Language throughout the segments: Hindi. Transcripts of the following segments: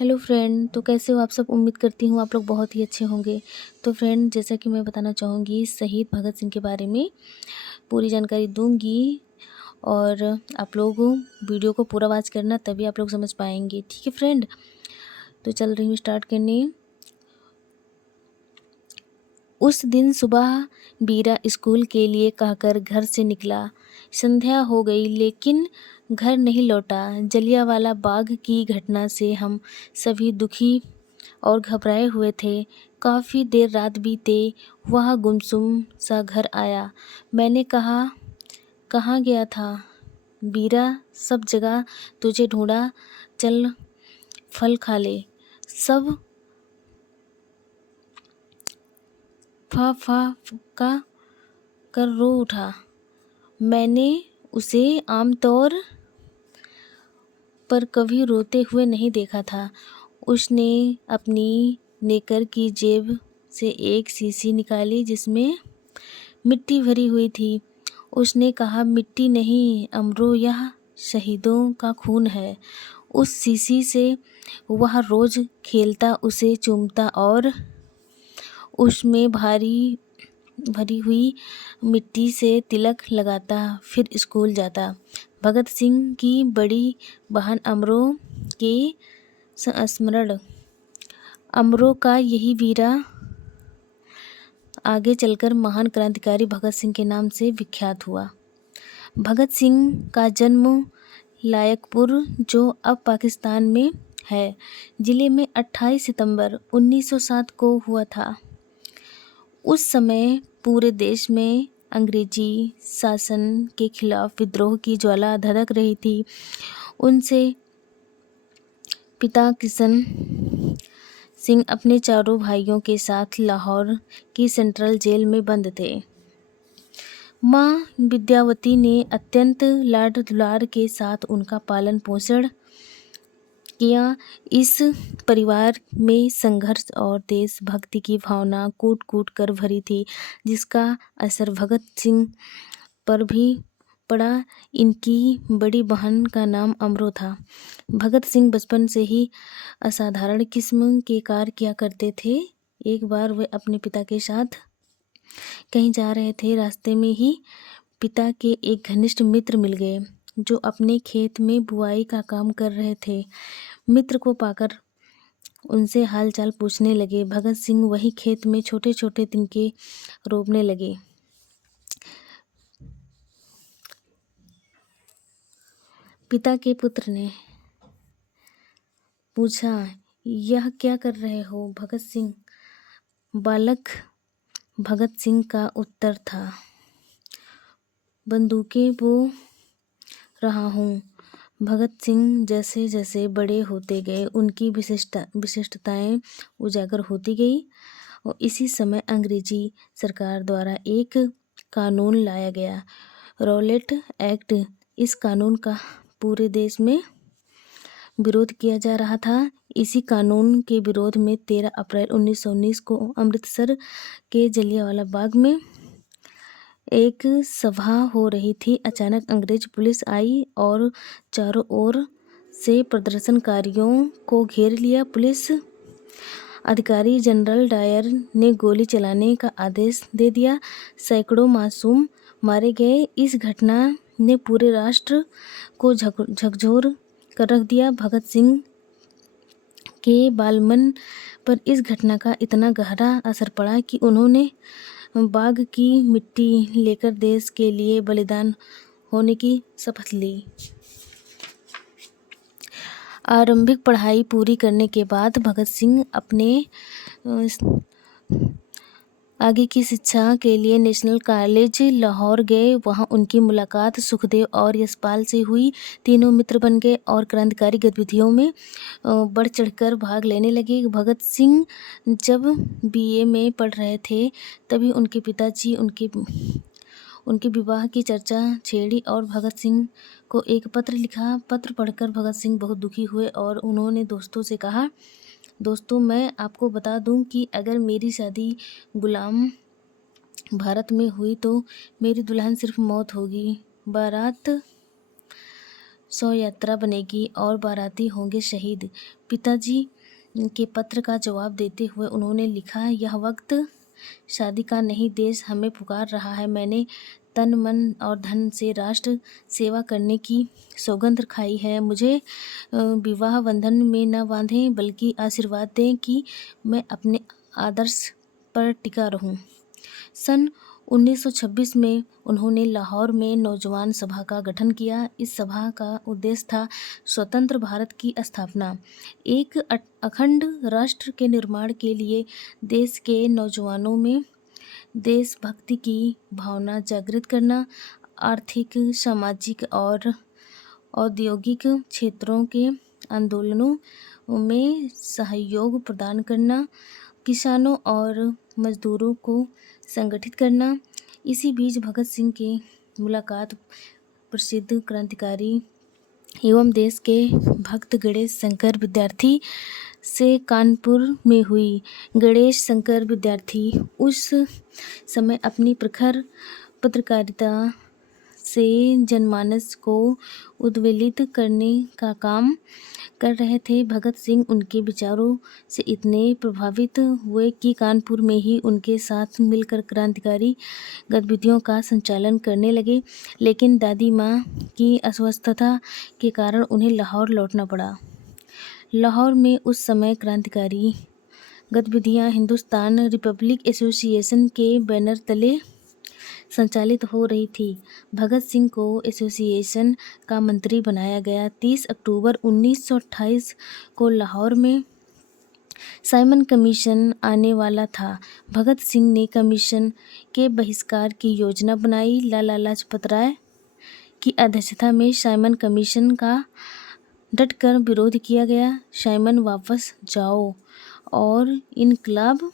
हेलो फ्रेंड, तो कैसे हो आप सब। उम्मीद करती हूँ आप लोग बहुत ही अच्छे होंगे। तो फ्रेंड, जैसा कि मैं बताना चाहूँगी शहीद भगत सिंह के बारे में पूरी जानकारी दूंगी। और आप लोग वीडियो को पूरा वॉच करना, तभी आप लोग समझ पाएंगे। ठीक है फ्रेंड, तो चल रही हूँ स्टार्ट करने। उस दिन सुबह बीरा स्कूल के लिए कहकर घर से निकला। संध्या हो गई लेकिन घर नहीं लौटा। जलियांवाला बाग की घटना से हम सभी दुखी और घबराए हुए थे। काफ़ी देर रात बीते वह गुमसुम सा घर आया। मैंने कहा, कहाँ गया था बीरा? सब जगह तुझे ढूंढा। चल फल खा ले। सब फा फा का कर रो उठा। मैंने उसे आमतौर पर कभी रोते हुए नहीं देखा था। उसने अपनी नेकर की जेब से एक शीशी निकाली जिसमें मिट्टी भरी हुई थी। उसने कहा, मिट्टी नहीं अमरो, यह शहीदों का खून है। उस शीशी से वह रोज खेलता, उसे चूमता और उसमें भरी हुई मिट्टी से तिलक लगाता, फिर स्कूल जाता। भगत सिंह की बड़ी बहन अमरो के संस्मरण। अमरो का यही वीरा आगे चलकर महान क्रांतिकारी भगत सिंह के नाम से विख्यात हुआ। भगत सिंह का जन्म लायकपुर, जो अब पाकिस्तान में है, जिले में 28 सितंबर 1907 को हुआ था। उस समय पूरे देश में अंग्रेजी शासन के खिलाफ विद्रोह की ज्वाला धधक रही थी। उनसे पिता किशन सिंह अपने चारों भाइयों के साथ लाहौर की सेंट्रल जेल में बंद थे। माँ विद्यावती ने अत्यंत लाड दुलार के साथ उनका पालन पोषण किया। इस परिवार में संघर्ष और देशभक्ति की भावना कूट कूट कर भरी थी, जिसका असर भगत सिंह पर भी पड़ा। इनकी बड़ी बहन का नाम अमरो था। भगत सिंह बचपन से ही असाधारण किस्म के कार्य किया करते थे। एक बार वे अपने पिता के साथ कहीं जा रहे थे। रास्ते में ही पिता के एक घनिष्ठ मित्र मिल गए, जो अपने खेत में बुआई का काम कर रहे थे। मित्र को पाकर उनसे हालचाल पूछने लगे। भगत सिंह वही खेत में छोटे छोटे तिनके रोपने लगे। पिता के पुत्र ने पूछा, यह क्या कर रहे हो भगत सिंह? बालक भगत सिंह का उत्तर था, बंदूकें बो रहा हूँ। भगत सिंह जैसे जैसे बड़े होते गए, उनकी विशिष्टताएं उजागर होती गई। और इसी समय अंग्रेजी सरकार द्वारा एक कानून लाया गया, रॉलेट एक्ट। इस कानून का पूरे देश में विरोध किया जा रहा था। इसी कानून के विरोध में 13 अप्रैल 1919 को अमृतसर के जलियांवाला बाग में एक सभा हो रही थी। अचानक अंग्रेज पुलिस आई और चारों ओर से प्रदर्शनकारियों को घेर लिया। पुलिस अधिकारी जनरल डायर ने गोली चलाने का आदेश दे दिया। सैकड़ों मासूम मारे गए। इस घटना ने पूरे राष्ट्र को झकझोर कर रख दिया। भगत सिंह के बालमन पर इस घटना का इतना गहरा असर पड़ा कि उन्होंने बाग की मिट्टी लेकर देश के लिए बलिदान होने की शपथ ली। आरंभिक पढ़ाई पूरी करने के बाद भगत सिंह अपने आगे की शिक्षा के लिए नेशनल कॉलेज लाहौर गए। वहां उनकी मुलाकात सुखदेव और यशपाल से हुई। तीनों मित्र बन गए और क्रांतिकारी गतिविधियों में बढ़ चढ़कर भाग लेने लगे। भगत सिंह जब बीए में पढ़ रहे थे, तभी उनके पिताजी उनके विवाह की चर्चा छेड़ी और भगत सिंह को एक पत्र लिखा। पत्र पढ़कर भगत सिंह बहुत दुखी हुए और उन्होंने दोस्तों से कहा, दोस्तों, मैं आपको बता दूं कि अगर मेरी शादी गुलाम भारत में हुई तो मेरी दुल्हन सिर्फ मौत होगी। बारात 100 यात्रा बनेगी और बाराती होंगे शहीद। पिताजी के पत्र का जवाब देते हुए उन्होंने लिखा, यह वक्त शादी का नहीं, देश हमें पुकार रहा है। मैंने तन मन और धन से राष्ट्र सेवा करने की सौगंध खाई है। मुझे विवाह बंधन में न बांधें, बल्कि आशीर्वाद दें कि मैं अपने आदर्श पर टिका रहूं। सन 1926 में उन्होंने लाहौर में नौजवान सभा का गठन किया। इस सभा का उद्देश्य था स्वतंत्र भारत की स्थापना, एक अखंड राष्ट्र के निर्माण के लिए देश के नौजवानों में देशभक्ति की भावना जागृत करना, आर्थिक, सामाजिक और औद्योगिक क्षेत्रों के आंदोलनों में सहयोग प्रदान करना, किसानों और मजदूरों को संगठित करना। इसी बीच भगत सिंह की मुलाकात प्रसिद्ध क्रांतिकारी एवं देश के भक्त गणेश शंकर विद्यार्थी से कानपुर में हुई। गणेश शंकर विद्यार्थी उस समय अपनी प्रखर पत्रकारिता से जनमानस को उद्वेलित करने का काम कर रहे थे। भगत सिंह उनके विचारों से इतने प्रभावित हुए कि कानपुर में ही उनके साथ मिलकर क्रांतिकारी गतिविधियों का संचालन करने लगे, लेकिन दादी माँ की अस्वस्थता के कारण उन्हें लाहौर लौटना पड़ा। लाहौर में उस समय क्रांतिकारी गतिविधियाँ हिंदुस्तान रिपब्लिक एसोसिएशन के बैनर तले संचालित हो रही थी। भगत सिंह को एसोसिएशन का मंत्री बनाया गया। 30 अक्टूबर 1928 को लाहौर में साइमन कमीशन आने वाला था। भगत सिंह ने कमीशन के बहिष्कार की योजना बनाई। लाला लाजपत राय की अध्यक्षता में साइमन कमीशन का डटकर विरोध किया गया। साइमन वापस जाओ और इनकलाब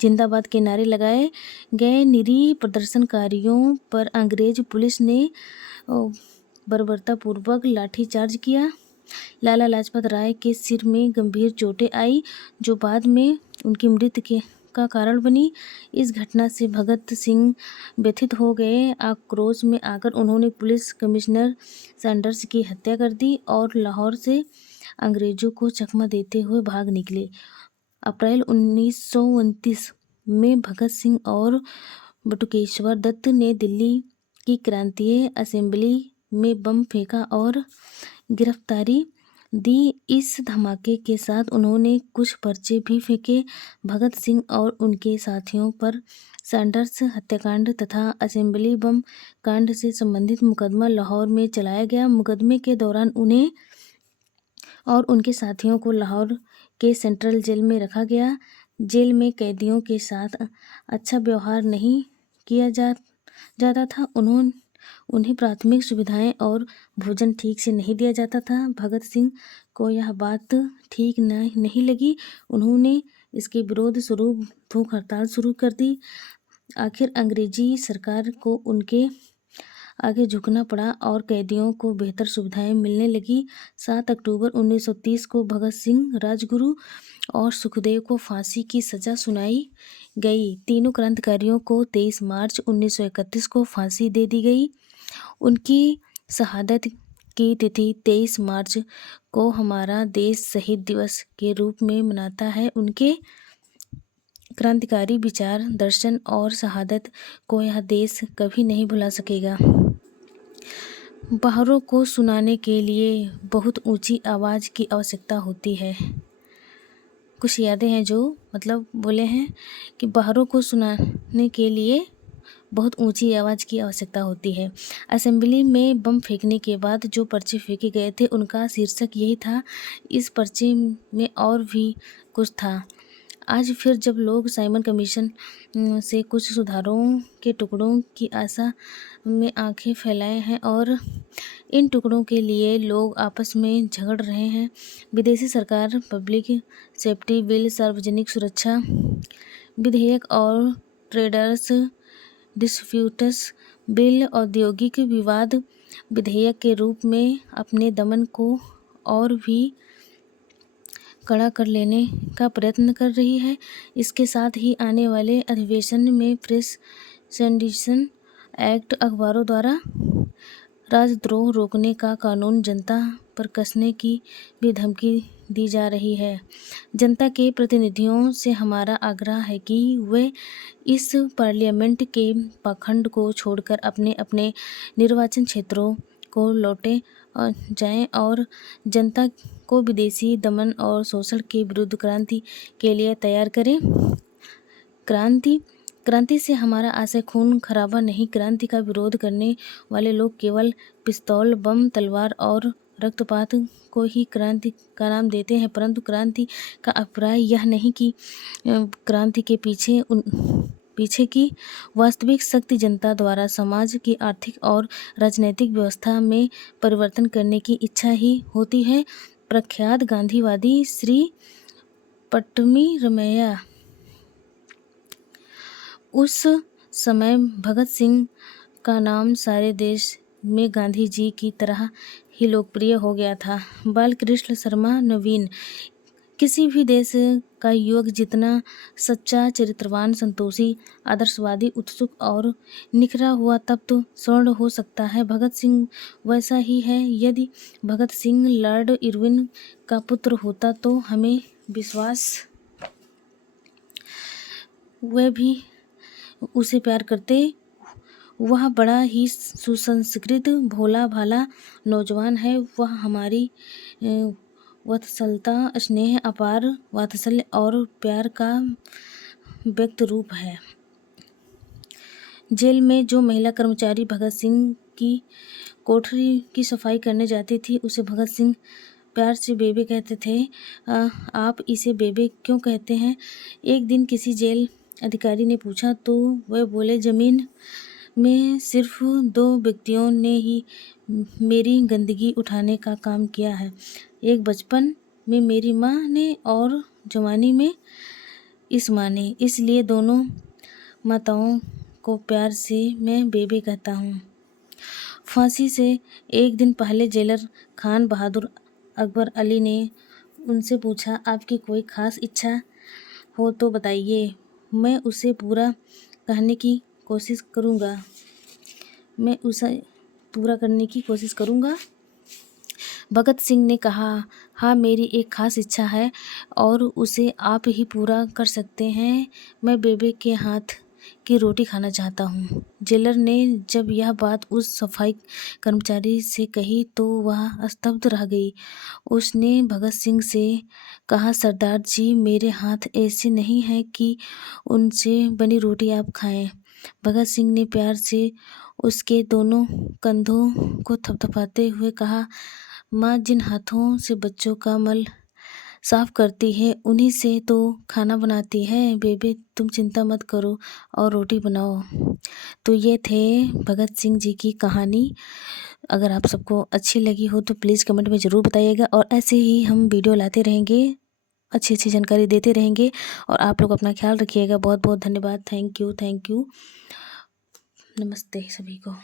जिंदाबाद के नारे लगाए गए। निरीह प्रदर्शनकारियों पर अंग्रेज पुलिस ने बर्बरतापूर्वक लाठीचार्ज किया। लाला लाजपत राय के सिर में गंभीर चोटें आई, जो बाद में उनकी मृत्यु का कारण बनी। इस घटना से भगत सिंह व्यथित हो गए। आक्रोश में आकर उन्होंने पुलिस कमिश्नर सैंडर्स की हत्या कर दी और लाहौर से अंग्रेजों को चकमा देते हुए भाग निकले। अप्रैल 1929 में भगत सिंह और बटुकेश्वर दत्त ने दिल्ली की क्रांतीय असेंबली में बम फेंका और गिरफ्तारी दी। इस धमाके के साथ उन्होंने कुछ पर्चे भी फेंके। भगत सिंह और उनके साथियों पर सैंडर्स हत्याकांड तथा असेंबली बम कांड से संबंधित मुकदमा लाहौर में चलाया गया। मुकदमे के दौरान उन्हें और उनके साथियों को लाहौर के सेंट्रल जेल में रखा गया। जेल में कैदियों के साथ अच्छा व्यवहार नहीं किया जाता था। उन्हें प्राथमिक सुविधाएं और भोजन ठीक से नहीं दिया जाता था। भगत सिंह को यह बात ठीक नहीं लगी। उन्होंने इसके विरोध स्वरूप भूख हड़ताल शुरू कर दी। आखिर अंग्रेजी सरकार को उनके आगे झुकना पड़ा और कैदियों को बेहतर सुविधाएं मिलने लगी। 7 अक्टूबर 1930 को भगत सिंह, राजगुरु और सुखदेव को फांसी की सजा सुनाई गई। तीनों क्रांतिकारियों को 23 मार्च 1931 को फांसी दे दी गई। उनकी शहादत की तिथि 23 मार्च को हमारा देश शहीद दिवस के रूप में मनाता है। उनके क्रांतिकारी विचार, दर्शन और शहादत को यह देश कभी नहीं भुला सकेगा। बाहरों को सुनाने के लिए बहुत ऊंची आवाज़ की आवश्यकता होती है। कुछ यादें हैं जो बोले हैं कि बाहरों को सुनाने के लिए बहुत ऊंची आवाज़ की आवश्यकता होती है। असेंबली में बम फेंकने के बाद जो पर्चे फेंके गए थे उनका शीर्षक यही था। इस पर्चे में और भी कुछ था। आज फिर जब लोग साइमन कमीशन से कुछ सुधारों के टुकड़ों की आशा में आंखें फैलाए हैं और इन टुकड़ों के लिए लोग आपस में झगड़ रहे हैं। विदेशी सरकार, पब्लिक सेफ्टी बिल, सार्वजनिक सुरक्षा विधेयक और ट्रेडर्स डिस्प्यूट्स बिल औद्योगिक विवाद विधेयक के रूप में अपने दमन को और भी कड़ा कर लेने का प्रयत्न कर रही है। इसके साथ ही आने वाले अधिवेशन में प्रेस सेडिशन एक्ट, अखबारों द्वारा राजद्रोह रोकने का कानून जनता पर कसने की भी धमकी दी जा रही है। जनता के प्रतिनिधियों से हमारा आग्रह है कि वे इस पार्लियामेंट के पाखंड को छोड़कर अपने अपने निर्वाचन क्षेत्रों को लौटे जाएं और जनता को विदेशी दमन और शोषण के विरुद्ध क्रांति के लिए तैयार करें। क्रांति से हमारा आशय खून खराबा नहीं। क्रांति का विरोध करने वाले लोग केवल पिस्तौल, बम, तलवार और रक्तपात को ही क्रांति का नाम देते हैं, परंतु क्रांति का अभिप्राय यह नहीं कि क्रांति के पीछे की वास्तविक शक्ति जनता द्वारा समाज की आर्थिक और राजनीतिक व्यवस्था में परिवर्तन करने की इच्छा ही होती है। प्रख्यात गांधीवादी श्री पट्टमी रमैया उस समय भगत सिंह का नाम सारे देश में गांधी जी की तरह ही लोकप्रिय हो गया था। बालकृष्ण शर्मा नवीन किसी भी देश का युवक जितना सच्चा, चरित्रवान, संतोषी, आदर्शवादी, उत्सुक और निखरा हुआ तब तो स्वर्ण हो सकता है। भगत सिंह वैसा ही है। यदि भगत सिंह लॉर्ड इरविन का पुत्र होता तो हमें विश्वास वे भी उसे प्यार करते। वह बड़ा ही सुसंस्कृत, भोला भाला नौजवान है। वह हमारी वत्सलता, स्नेह, अपार वात्सल्य और प्यार का व्यक्त रूप है। जेल में जो महिला कर्मचारी भगत सिंह की कोठरी की सफाई करने जाती थी उसे भगत सिंह प्यार से बेबे कहते थे। आप इसे बेबे क्यों कहते हैं? एक दिन किसी जेल अधिकारी ने पूछा तो वह बोले, जमीन में सिर्फ 2 व्यक्तियों ने ही मेरी गंदगी उठाने का काम किया है, एक बचपन में मेरी माँ ने और जवानी में इस माँ ने। इसलिए दोनों माताओं को प्यार से मैं बेबे कहता हूँ। फांसी से एक दिन पहले जेलर खान बहादुर अकबर अली ने उनसे पूछा, आपकी कोई खास इच्छा हो तो बताइए, मैं उसे पूरा करने की कोशिश करूँगा। भगत सिंह ने कहा, हाँ, मेरी एक खास इच्छा है और उसे आप ही पूरा कर सकते हैं। मैं बेबे के हाथ की रोटी खाना चाहता हूँ। जेलर ने जब यह बात उस सफाई कर्मचारी से कही तो वह स्तब्ध रह गई। उसने भगत सिंह से कहा, सरदार जी, मेरे हाथ ऐसे नहीं हैं कि उनसे बनी रोटी आप खाएं। भगत सिंह ने प्यार से उसके दोनों कंधों को थपथपाते हुए कहा, माँ जिन हाथों से बच्चों का मल साफ करती है उन्हीं से तो खाना बनाती है। बेबे, तुम चिंता मत करो और रोटी बनाओ। तो ये थे भगत सिंह जी की कहानी। अगर आप सबको अच्छी लगी हो तो प्लीज़ कमेंट में ज़रूर बताइएगा और ऐसे ही हम वीडियो लाते रहेंगे, अच्छी अच्छी जानकारी देते रहेंगे और आप लोग अपना ख्याल रखिएगा। बहुत बहुत धन्यवाद। Thank you. नमस्ते सभी को।